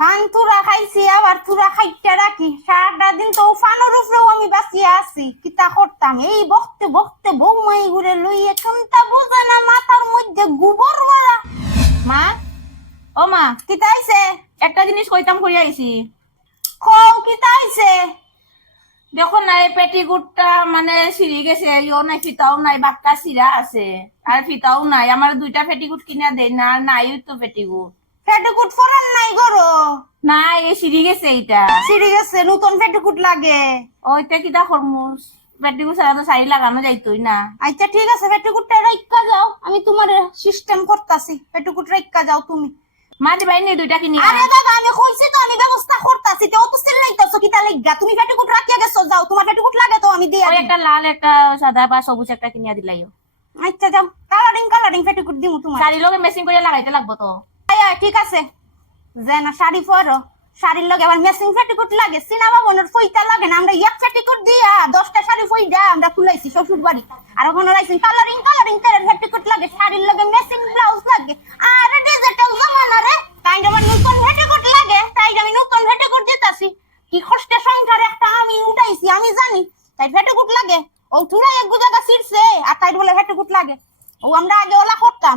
Fun তুরা খাইছি, আবার তুরা খাইতে রাখি। সারাটা দিন তো ফানোর উপরেও আমি বাঁচিয়ে আছি। কিতা করতাম? এই বকতে বকতে বৌমাই ঘুরে লইয়ে কোনটা বোঝে না মাথার মধ্যে গোবর বলা মা? ও মা কিতা একটা জিনিস কইতাম করি আইছি। কও কিতা আইছে দেখো না, এই পেটিকুটটা মানে সিঁড়ি গেছে ইও নাই, ফিতাও নাই, বাক্কা সিরা আছে। আর ফিতাও নাই, আমার দুইটা পেটিকুট কিনা দেয়, না আর নাই তো পেটিকুট। ফেটুকুট ফরান নাই গরো। নাই এই সিঁড়ি গেছে এইটা। সিঁড়ি গেছে নতুন ফেটুকুট লাগে। ওইটা কিটা পেটিকুট ছাড়া তো শাড়ি লাগানো যাইতোই না। আচ্ছা ঠিক আছে রাইক্কা যাও। আমি তোমার সিস্টেম করতাছি রাইক্কা যাও তুমি। মা দিবাই দুইটা কিনি আরে দাদা আমি কইছি তো আমি ব্যবস্থা করতাছি তো অত সিল নাইতাছো কিতা লাগা। তুমি ফেটুকুট রাখিয়া গেছো যাও। তোমার ফেটুকুট লাগে তো আমি দিয়া। একটা লাল একটা সাদা বা সবুজ একটা কিনিয়া দিলাইও আচ্ছা যাও। কালারিং কালারিং ফেটুকুট দিমু তোমার শাড়ির লগে মেসিং করে লাগাইতে লাগবো তো। ঠিক আছে। যে না শাড়ি পরো। শাড়ির লগে আবার ম্যাচিং ফেটিকুট লাগে। সিনামা বোনের ফইতা লাগে না। আমরা এক ফেটিকুট দিয়া দশটা শাড়ি ফইডা আমরা খুলাইছি শ্বশুর বাড়ি আর ওখানে লাইছি কালারিং কালারিং কালার ফেটিকুট লাগে। শাড়ির লগে ম্যাচিং ব্লাউজ লাগে। আর ডিজিটাল জামানা রে। তাই আমার নতুন ফেটিকুট লাগে। তাই আমি নতুন ফেটিকুট দিতাছি। কি কষ্টে সংসার একটা আমি উঠাইছি, আমি জানি। তাই ফেটিকুট লাগে। ও তুরা এক জায়গা ছিড়ছে, আর তাই বলে ফেটিকুট লাগে। ও আমরা আগে ওলা করতাম।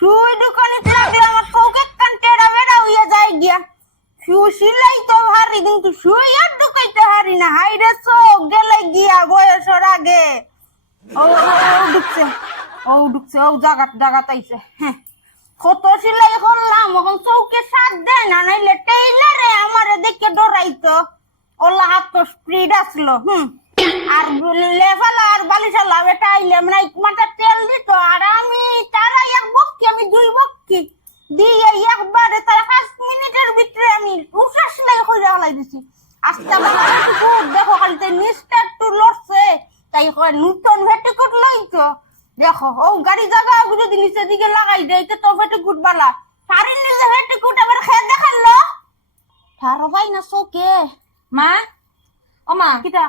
সুই দোকানে লাগলে আমার চৌকে কান টেড়া বেড়া হইয়া যায় গিয়া। সুই সিলাই তো হারি কিন্তু সুই আর ঢুকাইতে হারি না। হাইরে চোখ গেলে গিয়া বয়সের আগে। ও ঢুকছে ও ঢুকছে, ও জাগা জাগা তাইছে হ্যাঁ কত সিলাই করলাম, এখন চৌকে সাত দেয় না, নাইলে টেইলারে আমারে দেখে ডরাইতো। ওলা হাত তো স্পিড আসলো, হুম। আর লেফালা আর বালিশালা এটা আইলে মানে মাথা তেল দিত, আর আমি তারা এক বক্কি, আমি দুই বক্কি। দিয়ে একবারে তারা পাঁচ মিনিটের ভিতরে আমি উঠে সেলাই করে হলাই দিছি। আস্তে দেখো খালি তো নিচটা একটু লড়ছে, তাই কয় নূতন ভেটিকুট লইতো দেখো, ও গাড়ি জায়গা যদি নিচের দিকে লাগাই দেয়, তো ভেটিকুট বালা। শাড়ির নিচে ভেটিকুট আবার খেয়ে দেখাল? হারো ভাই না চোখে। মা? ও মা কিটা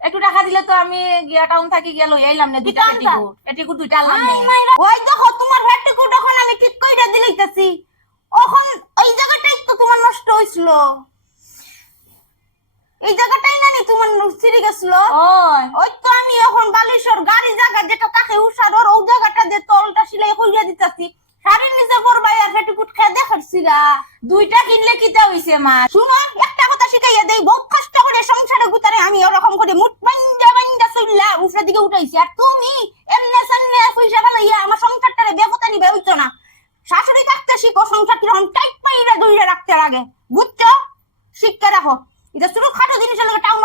একটু টাকা দিলে তো আমি গিয়া টাউন থাকি গিয়া লই আইলাম না দুইটা? পেটিকুট পেটিকুট আনলাম ওই দেখো তোমার এখন আমি ঠিক কইরা দিলাইতাছি। ওই জায়গাটাই তো তোমার নষ্ট হইছিল। এই জায়গাটাই তোমার সিঁড়ি গেছিল? ওই। তো আমি এখন বালিশর গাড়ি জায়গা যেটা তাকে উষার ওই জায়গাটা যে তলটা সিলাই কইরা দিতাছি শাড়ির নিচে পড়বাই আর ভেটিকুট খেয়ে দেখাচ্ছিলা দুইটা কিনলে কিটা হইছে মা? শুনো একটা কথা শিখাইয়া দেই বহুত করে সংসারে গুতারে আমি ওরকম করে চুল্লা উপরের দিকে উঠাইছি। আর তুমি এমনে সামনে পয়সা ফেলাইয়া আমার সংসারটারে নিবে হইতো না? শাশুড়ি থাকতে শিখো সংসার কীরকম টাইট পাইরা দইরা রাখতে লাগে, বুঝছ? শিখতে রাখো। এটা খাটো টাউন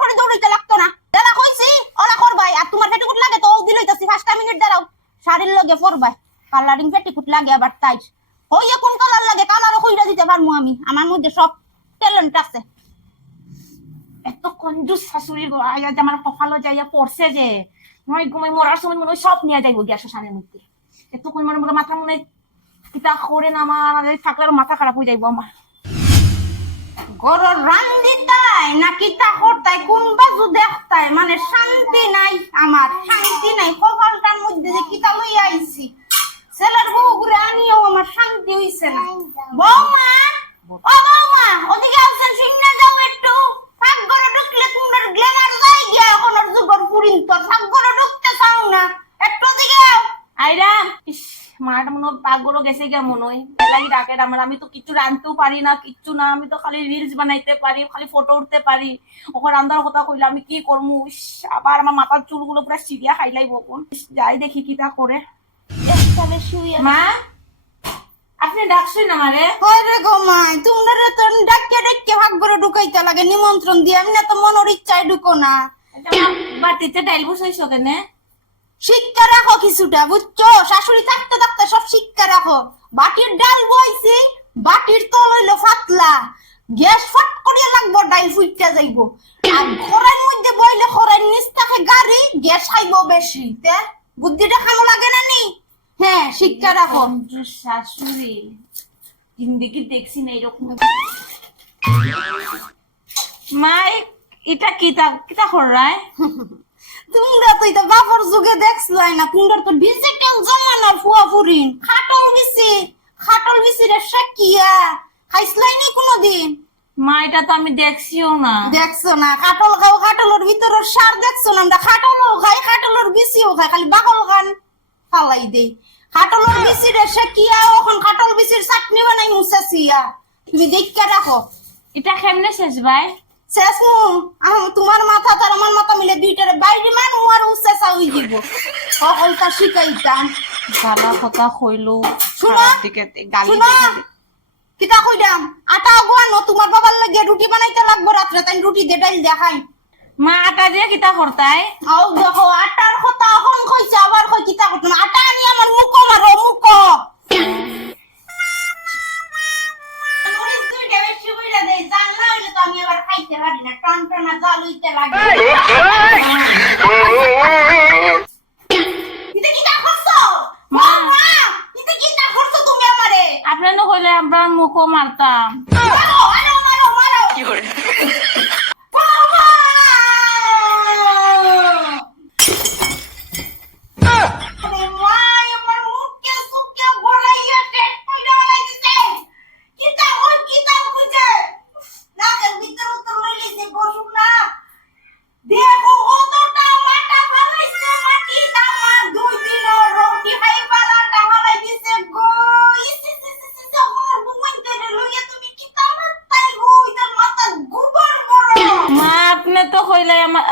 করে দৌড়াইতে লাগতো না। দাদা কইছি ওরা করবাই আর তোমার পেটিকুট লাগে তো ও দিলইতাছি পাঁচটা মিনিট দাঁড়াও। শাড়ির লগে পরবাই, কালারিং পেটিকুট লাগে আবার টাইট। ওই কোন কালার লাগে, কালারও কইরা দিতে পারব আমি। আমার মধ্যে সব ট্যালেন্ট আছে। এত কঞ্জুস শাশুড়ির আয়া যে আমার কপালও যাইয়া পড়ছে যে, মই ঘুমাই মরার সময় মনে হয় সব নিয়ে যাইব গিয়া শ্মশানের মধ্যে। এত কোন মানে মোর মাথা মনে কিতা করে না আমার থাকলে মাথা খারাপ হয়ে যাইব আমার। গরর রান্দি তাই নাকি তা করতাই কোন বাজু দেখতাই মানে শান্তি নাই আমার, শান্তি নাই, কপালটার মধ্যে যে কিতা লই আইছি ছেলের বউ ঘুরে আনিও আমার শান্তি হইছে না বৌমা ও বৌমা ওদিকে আছেন শুনে যাও একটু ফাঁক ঘরে ঢুকলে তোমার গ্ল্যামার যাই গিয়া এখন ওর যুগর পুরিন তোর ফাঁক ঘরে ঢুকতে চাও না একটু দিকে আও আইরা ইস মাটা মনে হয় মনে হয় বেলাই ডাকে আমার আমি তো রাঁধতেও পারি না কিচ্ছু না। আমি তো খালি রিলস বানাইতে পারি খালি ফটো উঠতে পারি। ওখানে কথা কইলে আমি কি করব আবার আমার মাথার চুলগুলো পুরো সিরিয়া খাইলাইব যাই দেখি কিটা করে। মা আপনি ডাকছেন আমারে? ওরে গো মাই তোমরা তো ডাক্কে ডাক্কে ভাগ করে ঢুকাইতে লাগে নিমন্ত্রণ দিয়ে। এমনি তো মনের ইচ্ছায় ঢুকো না। বাটিতে ডাইল বসাইছো কেনে? শিক্ষা রাখো কিছুটা বুঝছ? শাশুড়ি থাকতে থাকতে সব শিক্ষা রাখো। বাটির ডাল বইছি, বাটির তল হইল ফাতলা। গ্যাস ফট করিয়া লাগবো, ডাইল ফুইটা যাইব। আর খরার মধ্যে বইলে খরার নিচ থাকে গাড়ি, গ্যাস খাইব বেশি। তে, বুদ্ধিটা খামো লাগে না নি? হ্যাঁ শিক্ষা রাখো। শাশুড়ি, জিন্দগি দেখছি না এরকম। মা এটা কিতা কিতা করায় তোমরা তো এটা বাপর যুগে দেখছলাই না তোমরা তো ডিজিটাল জমানার ফুয়া ফুরিন। খাটল বিসি খাটল বিসি রে শাকিয়া খাইছলাই নি কোনোদিন? মা এটা তো আমি দেখছিও না। দেখছ না কাটল খাও কাটলের ভিতরের সার দেখছ না? আমরা কাটলও খাই কাটলের বিচিও খাই খালি বাকল খান ফালাই দেই। কাটলের বিচি রে শাকিয়া ওখন কাটল বিচির চাটনি বানাই মুসাসিয়া তুমি দেখকে রাখো। এটা কেমনে শেষ ভাই? শেষ মু তোমার মাথা তার আমার মাথা মিলে দুইটারে বাইরে মান উমার উচ্চেসা হই যাব সকলটা শিখাইতাম। ভালো কথা কইলো। শোনো, গালি শোনো। কিতা কইরাম আটা আগুয়ানো তোমার বাবার লাগে রুটি বানাইতে লাগবো রাত্রে তাই রুটি দে ডাইল দেখাই মা আটা দিয়ে কিতা করতাই আও দেখো আটার কথা এখন কইছে আবার কই কিতা করতাম। আটা আনি আমার মুখ মারো মুখ। আমি আবার খাইতে পারি না টন টনা জল হইতে লাগে। আপনার না আমরা মুখও মারতাম। মারো মারো মারো মারো।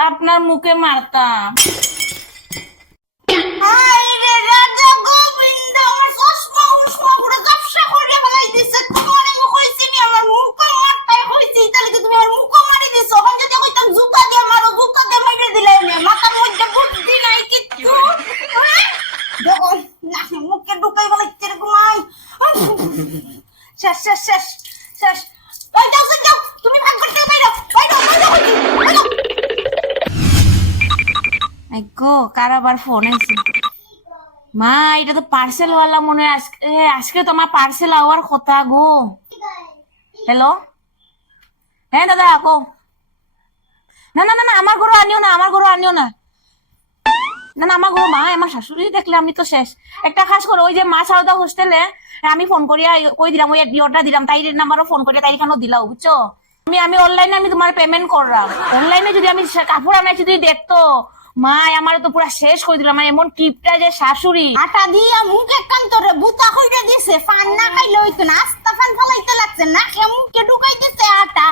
আপনার মুখে মারতাম। পুরো ঝাপসা করে ফেলাই কার আবার ফোন আছে? মা, এটা তো পার্সেল ওয়ালা মনে আজকে আজকে তোমার পার্সেল আওয়ার কথা গো। হ্যালো হ্যাঁ দাদা কো না না না না, আমার গরু আনিও না, আমার গরু আনিও না। না আমার গরু মা, আমার শাশুড়ি দেখলে আমি তো শেষ। একটা খাস করো, ওই যে মা সারদা হোস্টেলে আমি ফোন করিয়া কই দিলাম, ওই বিওটা দিলাম, তাই নাম্বারও ফোন করিয়া তাই কেন দিলাও বুঝছ? আমি আমি অনলাইনে আমি তোমার পেমেন্ট করলাম। অনলাইনে যদি আমি কাপড় আনাইছি, যদি দেখতো মা আমার তো পুরা শেষ করে দিলাম মানে এমন টিপটা যে শাশুড়ি। আটা দিয়া মুখে কান্তরে বুতা কইরা দিছে। ফান না খাইলে হইতো না। আস্তা ফান ফলাইতে লাগছে না। মুখে ঢুকাই দিছে আটা।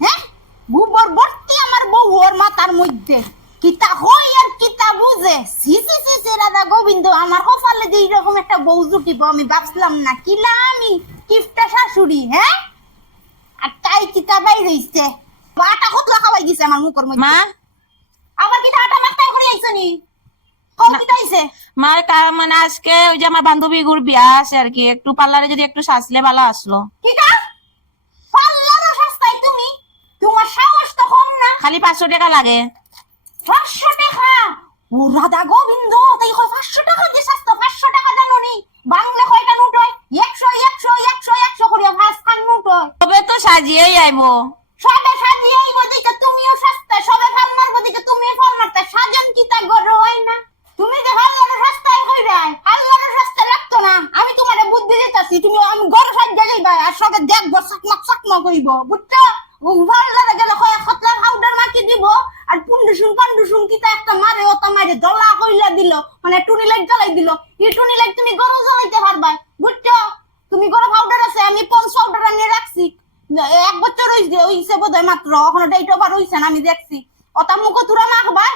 হ্যাঁ? গোবর ভর্তি আমার বউ ওর মাথার মধ্যে। কিতা হই আর কিতা বুঝে। সি সি সি সি রাধা গোবিন্দ আমার কপালে যে এরকম একটা বউ জুটিব আমি ভাবছিলাম না। কিলা আমি? কিফটা শাশুড়ি হ্যাঁ? আর তাই কিতা বাই রইছে আটা কতলা খাওয়াই দিছে আমার মুখের মধ্যে? মা? আবার কিতা আটা আইছে মার কা- মানে আজকে ওই যে আমার বান্ধবী গুর বিয়া আছে আর কি একটু পার্লারে যদি একটু সাজলে ভালো আসলো তুমি? তোমার সাহস তো কম না। খালি পাঁচশো টাকা লাগে। পাঁচশো টাকা? ও রাধা গোবিন্দ তাই হয় পাঁচশো টাকা দিয়ে সস্তা পাঁচশো টাকা জানো নি? বাংলা কয়টা নোট হয়? একশো একশো একশো একশো করে পাঁচ খান নোট হয়। তবে তো সাজিয়েই আইবো সবে সাজিয়ে এই বদিকে তুমিও সস্তা সবে ফাল মারবো দিকে তুমি ফাল মারতে সাজন কি তা গরো হয় না তুমি যে পাল্লারও সস্তায় হই রায় পাল্লারও সস্তা লাগতো না আমি তোমারে বুদ্ধি দিতেছি তুমি আমি গরো সাজ্জা যাইবা আর সবে দেখব চাকমক চাকমক হইব বুঝছ? পাল্লারে গেলে কয়েক খতলা পাউডার মাখি দিব। আর পুন্ডুসুন পান্ডুসুন কিতা একটা মারে ও তো মারে দলা কইলা দিল মানে টুনি লাইট জ্বালাই দিল। এই টুনি লাইট তুমি গরো জ্বালাইতে পারবা বুঝছ? তুমি গরো পাউডার আছে আমি পঞ্চ পাউডার আনিয়ে রাখছি। এক বছর হইছে হইছে বোধহয় মাত্র এখনও ডেট ওভার হইছে না আমি দেখছি। ওটা মুখ তুরা মাখবা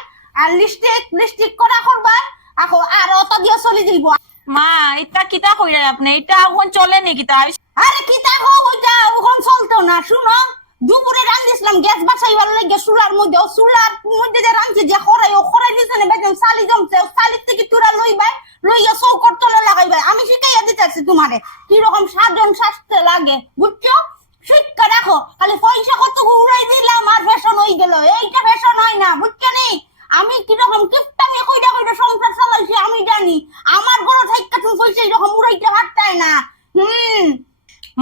আর লিপস্টিক লিপস্টিক করা করবা আকৌ আর ওটা দিয়ে চলে যাইব। মা এটা কিতা কইরা আপনি? এটা এখন চলে নি কিতা? আরে কি তা হোক ওইটা ওখান চলতো না, শুনো? দুপুরে রান্ধিছিলাম, গ্যাস বাসাইবার লাগে চুলার মধ্যে চুলার মধ্যে যে রাঁধছি, যে খরাই ও খরাই দিছে না বেজন সালি জমছে সালির থেকে তুরা লইবাই লইয়া চৌকট তলে লাগাইবা আমি শিখাইয়া দিতেছি তোমারে, কীরকম সাজন সাজতে লাগে, বুঝছ? শিক্ষা রাখো খালি পয়সা কত উড়াই দিলাম আর ফ্যাশন হয়ে গেল, এইটা ফ্যাশন হয় না, বুঝছ নি? আমি কীরকম কিপটামি কইটা কইটা সংসার চালাইছি, আমি জানি। আমার বড় থাইকা তুমি পয়সা এরকম উড়াইতে পারতাই না।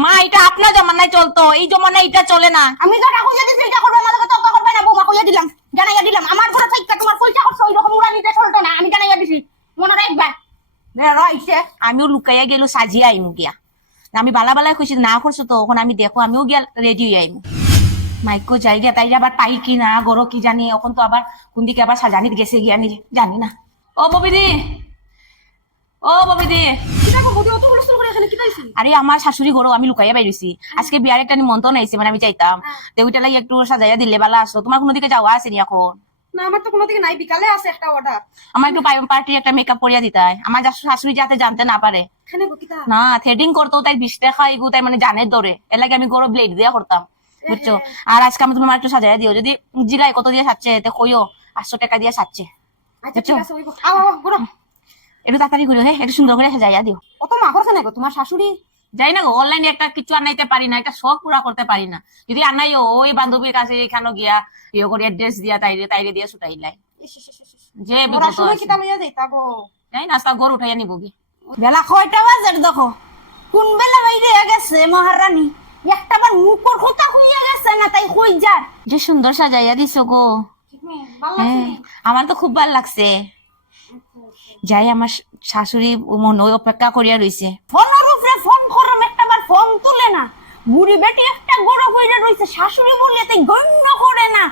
মা এটা আপনার জমানায় চলতো এই জমানায় এটা চলে না। আমি যেটা কইয়া দিছি এটা করবে আমাদের কথা অত করবে না বৌমা কইয়া দিলাম জানাইয়া দিলাম। আমার ঘরে থাইকা তোমার খরচ ওই রকম উড়ানিতে চলতো না আমি জানাইয়া দিছি। মনে রাখবা রইছে আমিও লুকাইয়া গেল সাজিয়ে আইমু গিয়া। আমি বালা বালা কইছি না করছ তো ওখানে আমি দেখো আমিও গিয়া রেডি হয়ে আইমু। মাইকো যাই গিয়া তাই আবার পাই কি না গরো কি জানি এখন তো আবার কোন দিকে আবার সাজানিত গেছে গিয়া নিজে জানি না। ও ববিদি! ও ববিদি! আরে আমার শাশুড়ি গরো আমি লুকাইয়া বাইরেছি আজকে বিয়ার একটা নিমন্ত্রণ আইছে মানে আমি চাইতাম তো ওইটা লাগে একটু সাজাইয়া দিলে বালা আসতো তোমার কোনো দিকে যাওয়া আছে নি এখন না আমার তো কোনো দিকে নাই বিকালে আছে একটা অর্ডার আমার একটু পার্টি একটা মেকআপ করিয়া আমার শাশুড়ি যাতে জানতে না পারে না থ্রেডিং করতো তাই বিশ টাকা এগু তাই মানে জানের দরে এর লাগে আমি গরো ব্লেড দিয়া করতাম বুঝছ আর আজকে আমি তোমার একটু সাজাইয়া দিও যদি জিগাই কত দিয়ে সাচ্ছে তে কইও আটশো টাকা দিয়ে সাচ্ছে আচ্ছা একটু তাড়াতাড়ি হ্যাঁ একটু সুন্দর করে সাজাইয়া দিও অত মা করছে না গো তোমার শাশুড়ি যাই না গো অনলাইনে একটা কিছু আনাইতে পারি না একটা শখ পুরা করতে পারি না। যদি আনাইও ওই বান্ধবীর কাছে এখানে গিয়া ইয়ে করে অ্যাড্রেস দিয়া তাইরে তাইরে দিয়ে ছুটাইলাই যে বিপদ আছে। গো। যাই নাস্তা গরু উঠাইয়া নিব কি বেলা কয়টা বাজার দেখো। কোন বেলা বাইরে গেছে মহারানী একটা বার মুখর কথা হইয়া গেছে না তাই কই যার যে সুন্দর সাজাইয়া দিছো গো। আমার তো খুব ভালো লাগছে। যাই আমার শাশুড়ি মনে অপেক্ষা করিয়া রইছে। ফোনের উপরে ফোন করম, একটা বার ফোন তুলে না। বুড়ি বেটি একটা হইয়া রইছে, শাশুড়ি তাই গণ্য করে না।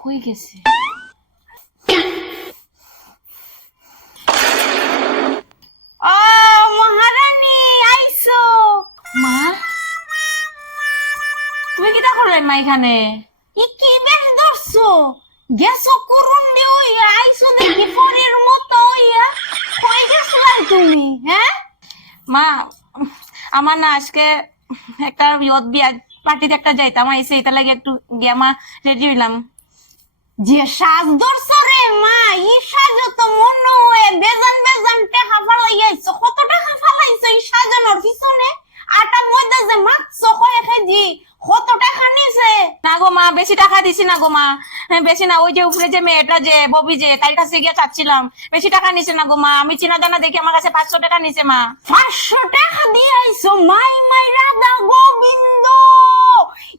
কই গেছে? তুমি কিটা করলে মা এখানে? কি বেশ ধরছো? গেছো করুন হইয়া আইছো দেখি পরের মতো হইয়া কই গেছিলাই তুমি হ্যাঁ? মা, আমার না আজকে একটা ইয়ত বিয়া পার্টিতে একটা যাইতাম আইসে এটা লাগে একটু গিয়ে আমার রেডি হইলাম। যে সাজ ধরছো রে মা ই সাজো তো মনে হয় বেজান বেজান টাকা ফালাইয়াইছো কত টাকা ফালাইছো এই সাজানোর পিছনে? আটা ময়দা যে মাখছো, কয়ে কেজি কত টাকা নিছে? না গো মা, বেশি টাকা দিছি না গো মা। বেশি না, ওই যে উপরে যে মেয়েটা যে, ববি যে তার কাছে গিয়ে চাচ্ছিলাম। বেশি টাকা নিছে না গো মা, আমি চিনা জানা দেখি আমার কাছে পাঁচশো টাকা নিছে মা। পাঁচশো টাকা দিয়ে আইসো মাই মাই, রাধা গোবিন্দ!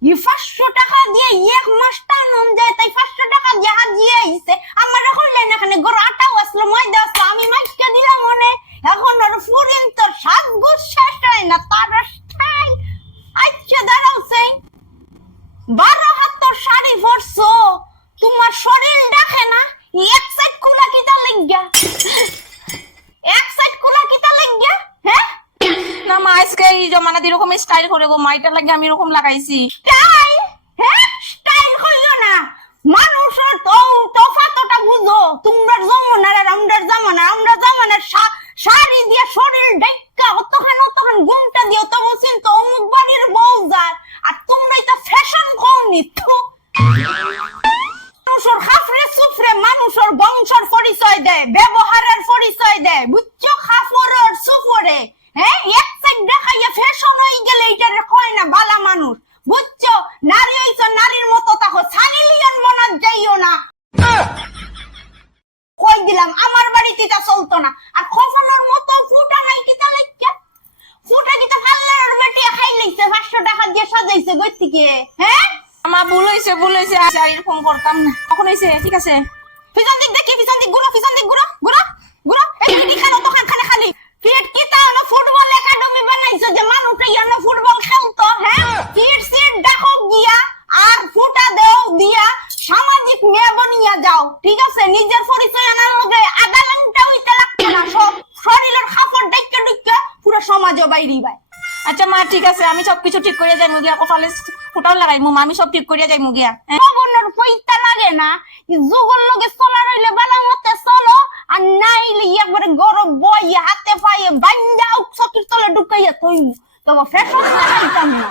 ই পাঁচশো টাকা দিয়ে এক মাস টানুন যায়, তাই পাঁচশো টাকা দিয়ে হাজিয়ে আইছে। আমার হইলেন এখানে গরু আটাও আসলো, ময়দা আসলো, আমি মাইকে দিলাম মনে এখন ওর ফুরিন তোর সাত গুছ শেষ হয় না, তার আচ্ছা দাঁড়াও, সেই। বারো হাত তোর শাড়ি পরছো? তোমার শরীর দেখে না এক সাইড খোলা কিতা লাগিয়া এক সাইড খোলা কিতা লাগিয়া হ্যাঁ না মা আজকে এই জমানা এরকম স্টাইল করে গো মা এটা লাগে আমি এরকম লাগাইছি। স্টাইল হ্যাঁ স্টাইল কইলো না। মানুষের তো তফাতটা বুঝো। তোমরা জমানার আর আমরা জামানা আমরা জামানার শাড়ি দিয়ে শরীর ঢেক্কা যাইও না। কই দিলাম? আমার বাড়িতে তা চলতো না। আর খফানোর মতো ফুটা নাই কিতা লাইকা ফুটা কিতা ফাল্লার বেটিয়া খাই লইছে? পাঁচশো টাকা দিয়ে সাজাইছে গই থেকে। হ্যাঁ? আমার ভুল হয়েছে ভুল হয়েছে আর এরকম করতাম না। কখন হয়েছে ঠিক আছে। পিছন দিক দেখি পিছন দিক ঘুরো পিছন দিক ঘুরো ঘুরো ঘুরো। এই কি খানো তো খানে খালি? ফিট কি তা না ফুটবল একাডেমি বানাইছো যে মানুষটা ইয়ানো ফুটবল খেলতো হ্যাঁ? ফিট সিট দেখো গিয়া। ঠিক আছে, আমি সব কিছু ঠিক করে যাই, মুগিয়া। কপালে ফুটাও লাগাই, মু আমি সব ঠিক করে যাই, মুগিয়া। হ্যাঁ? গগনের পয়সা লাগে না যুগল লগে চলা রইলে বানা মতে চলো, আর নাইলে একবারে গরম বই হাতে পায়ে বাঞ্জা চকির তলে ঢুকাইয়া থইমু। তবে ফ্যাশন না।